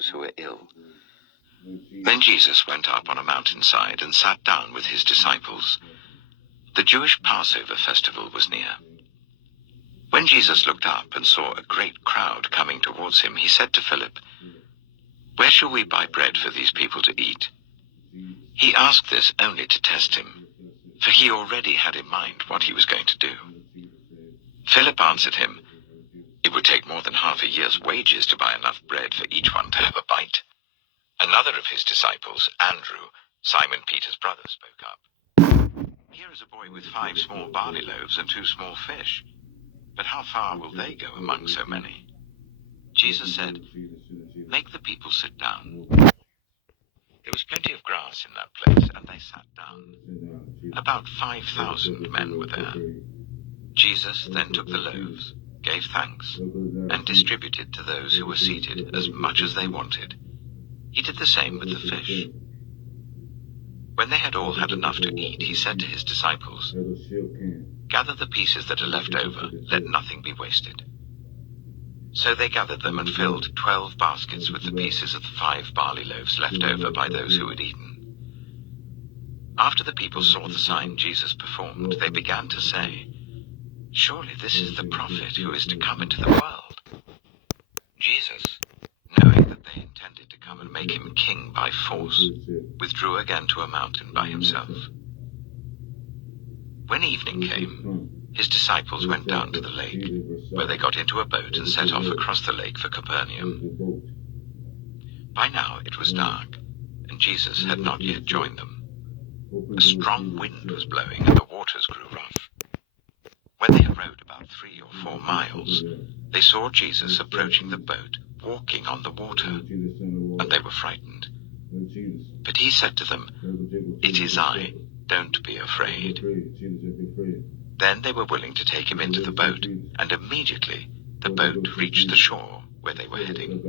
those who were ill. Then Jesus went up on a mountainside and sat down with his disciples. The Jewish Passover festival was near. When Jesus looked up and saw a great crowd coming towards him, he said to Philip, "Where shall we buy bread for these people to eat?" He asked this only to test him, for he already had in mind what he was going to do. Philip answered him, "It would take more than half a year's wages to buy enough bread for each one to have a bite." Another of his disciples, Andrew, Simon Peter's brother, spoke up. "Here is a boy with 5 small barley loaves and 2 small fish. But how far will they go among so many?" Jesus said, "Make the people sit down." There was plenty of grass in that place, and they sat down. About 5,000 men were there. Jesus then took the loaves, gave thanks, and distributed to those who were seated as much as they wanted. He did the same with the fish. When they had all had enough to eat, he said to his disciples, "Gather the pieces that are left over, let nothing be wasted." So they gathered them and filled 12 baskets with the pieces of the 5 barley loaves left over by those who had eaten. After the people saw the sign Jesus performed, they began to say, "Surely this is the prophet who is to come into the world." Jesus, knowing that they intended to come and make him king by force, withdrew again to a mountain by himself. When evening came, his disciples went down to the lake, where they got into a boat and set off across the lake for Capernaum. By now it was dark, and Jesus had not yet joined them. A strong wind was blowing, and the waters grew rough. When they had rowed about 3 or 4 miles, they saw Jesus approaching the boat, walking on the water, and they were frightened. But he said to them, "It is I, don't be afraid." Then they were willing to take him into the boat, and immediately the boat reached the shore where they were heading.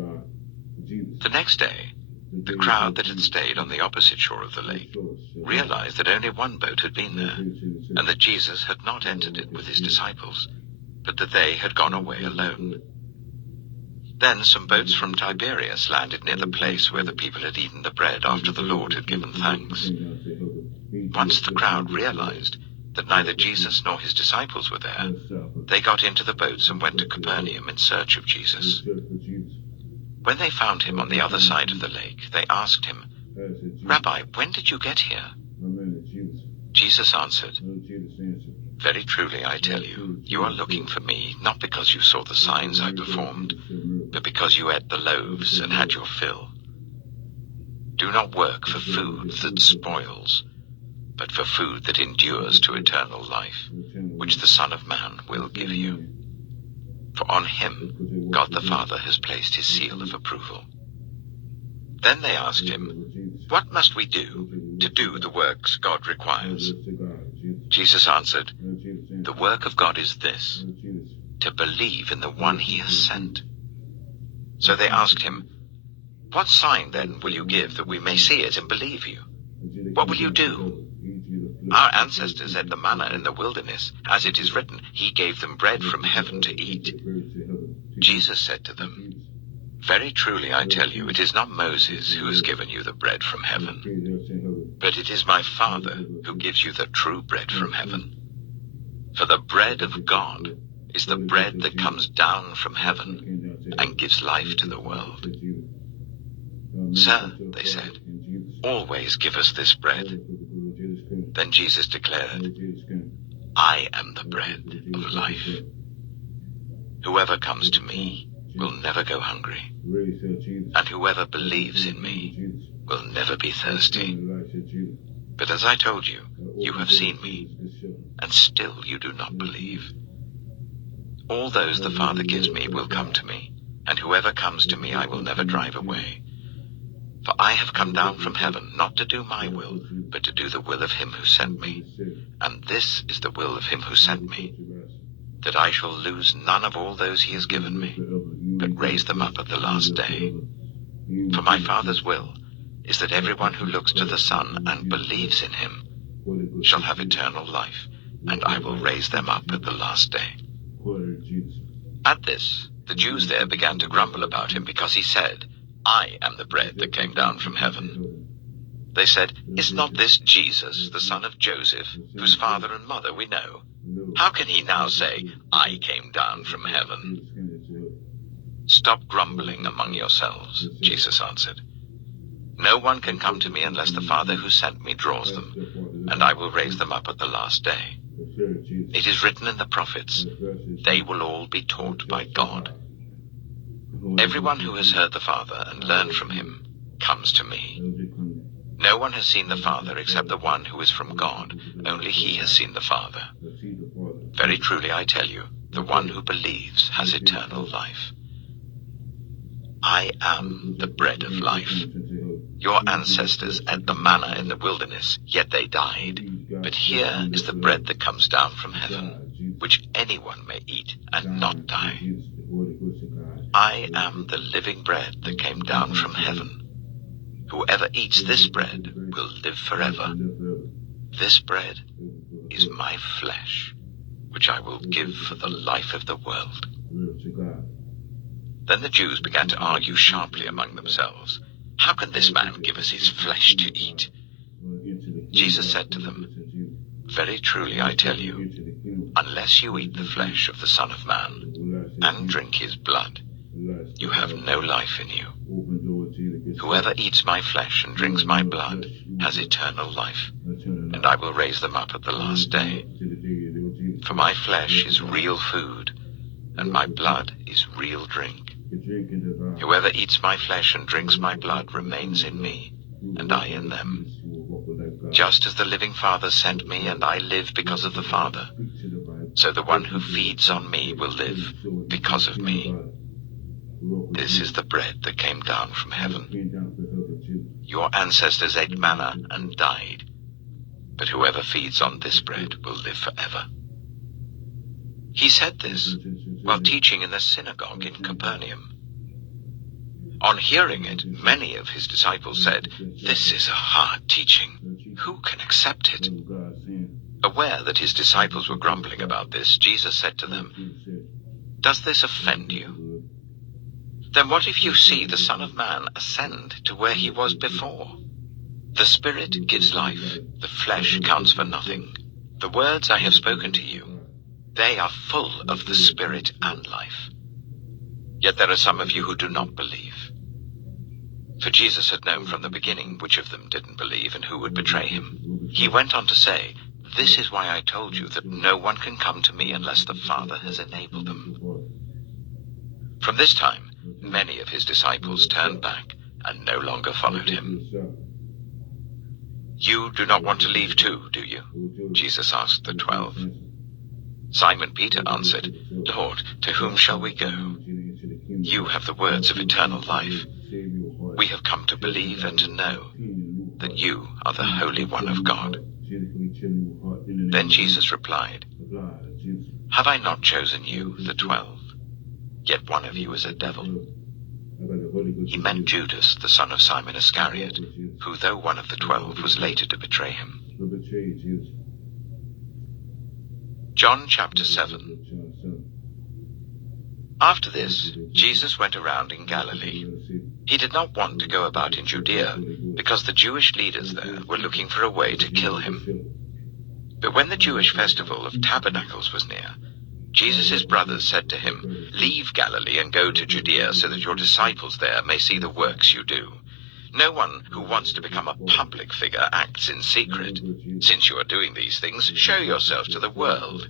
The next day, the crowd that had stayed on the opposite shore of the lake realized that only one boat had been there, and that Jesus had not entered it with his disciples, but that they had gone away alone. Then some boats from Tiberias landed near the place where the people had eaten the bread after the Lord had given thanks. Once the crowd realized that neither Jesus nor his disciples were there, they got into the boats and went to Capernaum in search of Jesus. When they found him on the other side of the lake, they asked him, "Rabbi, when did you get here?" Jesus answered, "Very truly I tell you, you are looking for me not because you saw the signs I performed, but because you ate the loaves and had your fill. Do not work for food that spoils, but for food that endures to eternal life, which the Son of Man will give you. For on him God the Father has placed his seal of approval." Then they asked him, "What must we do to do the works God requires?" Jesus answered, "The work of God is this, to believe in the one he has sent." So they asked him, "What sign then will you give that we may see it and believe you? What will you do? Our ancestors ate the manna in the wilderness, as it is written, he gave them bread from heaven to eat." Jesus said to them, "Very truly I tell you, it is not Moses who has given you the bread from heaven, but it is my Father who gives you the true bread from heaven. For the bread of God is the bread that comes down from heaven and gives life to the world." "Sir," they said, "always give us this bread." Then Jesus declared, "I am the bread of life. Whoever comes to me will never go hungry, and whoever believes in me will never be thirsty. But as I told you, you have seen me, and still you do not believe. All those the Father gives me will come to me, and whoever comes to me I will never drive away. For I have come down from heaven not to do my will, but to do the will of him who sent me. And this is the will of him who sent me, that I shall lose none of all those he has given me, but raise them up at the last day. For my Father's will is that everyone who looks to the Son and believes in him shall have eternal life, and I will raise them up at the last day." At this, the Jews there began to grumble about him because he said, I am the bread that came down from heaven." They said, "Is not this Jesus, the son of Joseph, whose father and mother we know? How can he now say, 'I came down from heaven'?" "Stop grumbling among yourselves," Jesus answered. "No one can come to me unless the Father who sent me draws them, and I will raise them up at the last day. It is written in the prophets, 'They will all be taught by God.' Everyone who has heard the Father and learned from him comes to me. No one has seen the Father except the one who is from God. Only he has seen the Father. Very truly I tell you, the one who believes has eternal life. I am the bread of life. Your ancestors ate the manna in the wilderness, yet they died. But here is the bread that comes down from heaven, which anyone may eat and not die. I am the living bread that came down from heaven. Whoever eats this bread will live forever. This bread is my flesh, which I will give for the life of the world." Then the Jews began to argue sharply among themselves, "How can this man give us his flesh to eat?" Jesus said to them, "Very truly I tell you, unless you eat the flesh of the Son of Man and drink his blood, you have no life in you. Whoever eats my flesh and drinks my blood has eternal life, and I will raise them up at the last day. For my flesh is real food, and my blood is real drink. Whoever eats my flesh and drinks my blood remains in me, and I in them. Just as the living Father sent me, and I live because of the Father, so the one who feeds on me will live because of me. This is the bread that came down from heaven. Your ancestors ate manna and died, but whoever feeds on this bread will live forever." He said this while teaching in the synagogue in Capernaum. On hearing it, many of his disciples said, "This is a hard teaching. Who can accept it?" Aware that his disciples were grumbling about this, Jesus said to them, "Does this offend you? Then what if you see the Son of Man ascend to where he was before? The Spirit gives life, the flesh counts for nothing. The words I have spoken to you, they are full of the Spirit and life. Yet there are some of you who do not believe." For Jesus had known from the beginning which of them didn't believe and who would betray him. He went on to say, "This is why I told you that no one can come to me unless the Father has enabled them." From this time, many of his disciples turned back and no longer followed him. "You do not want to leave too, do you?" Jesus asked the 12. Simon Peter answered, "Lord, to whom shall we go? You have the words of eternal life. We have come to believe and to know that you are the Holy One of God." Then Jesus replied, "Have I not chosen you, the 12? Yet one of you is a devil." He meant Judas, the son of Simon Iscariot, who, though one of the 12, was later to betray him. John chapter 7. After this, Jesus went around in Galilee. He did not want to go about in Judea, because the Jewish leaders there were looking for a way to kill him. But when the Jewish festival of Tabernacles was near, Jesus' brothers said to him, "Leave Galilee and go to Judea so that your disciples there may see the works you do. No one who wants to become a public figure acts in secret. Since you are doing these things, show yourself to the world."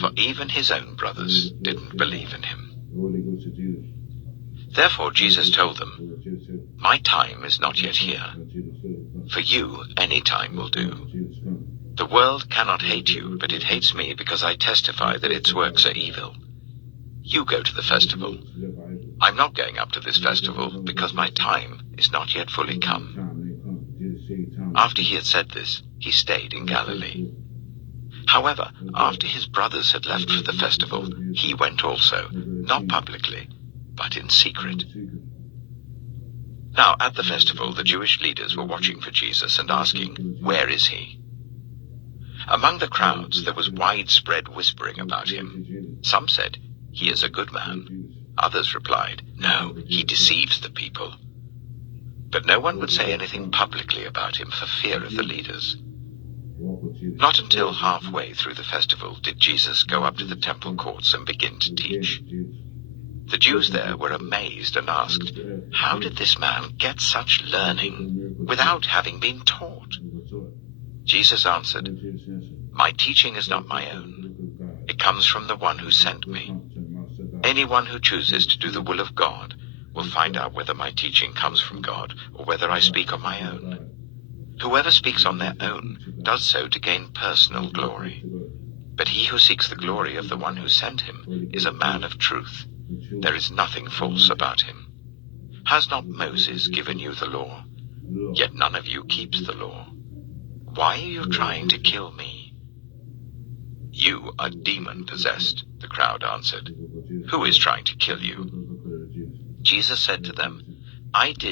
For even his own brothers didn't believe in him. Therefore Jesus told them, "My time is not yet here. For you, any time will do. The world cannot hate you, but it hates me because I testify that its works are evil. You go to the festival. I'm not going up to this festival because my time is not yet fully come." After he had said this, he stayed in Galilee. However, after his brothers had left for the festival, he went also, not publicly, but in secret. Now at the festival, the Jewish leaders were watching for Jesus and asking, "Where is he?" Among the crowds there was widespread whispering about him. Some said, "He is a good man." Others replied, "No, he deceives the people." But no one would say anything publicly about him for fear of the leaders. Not until halfway through the festival did Jesus go up to the temple courts and begin to teach. The Jews there were amazed and asked, "How did this man get such learning without having been taught?" Jesus answered, "My teaching is not my own. It comes from the one who sent me. Anyone who chooses to do the will of God will find out whether my teaching comes from God or whether I speak on my own. Whoever speaks on their own does so to gain personal glory. But he who seeks the glory of the one who sent him is a man of truth. There is nothing false about him. Has not Moses given you the law? Yet none of you keeps the law. Why are you trying to kill me?" "You are demon-possessed," the crowd answered. "Who is trying to kill you?" Jesus said to them, "I did